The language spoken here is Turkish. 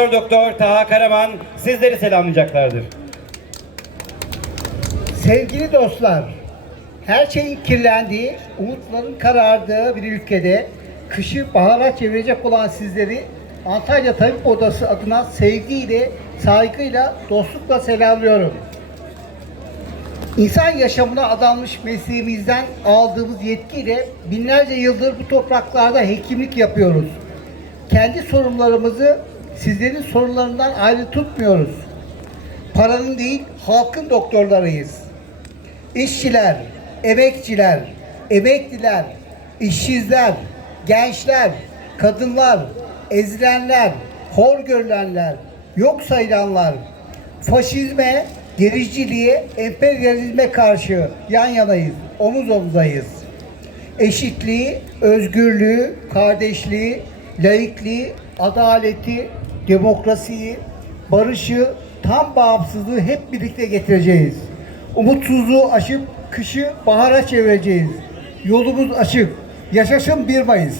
Doktor Taha Karaman sizleri selamlayacaklardır. Sevgili dostlar, her şeyin kirlendiği, umutların karardığı bir ülkede kışı bahara çevirecek olan sizleri Antalya Tabip Odası adına sevgiyle, saygıyla, dostlukla selamlıyorum. İnsan yaşamına adanmış mesleğimizden aldığımız yetkiyle binlerce yıldır bu topraklarda hekimlik yapıyoruz. Kendi sorunlarımızı sizlerin sorunlarından ayrı tutmuyoruz. Paranın değil, halkın doktorlarıyız. İşçiler, emekçiler, emekliler, işsizler, gençler, kadınlar, ezilenler, hor görülenler, yok sayılanlar, faşizme, gericiliğe, emperyalizme karşı yan yanayız, omuz omuzayız. Eşitliği, özgürlüğü, kardeşliği, laikliği, adaleti, demokrasiyi, barışı, tam bağımsızlığı hep birlikte getireceğiz. Umutsuzluğu aşıp kışı bahara çevireceğiz. Yolumuz açık. Yaşasın 1 Mayıs.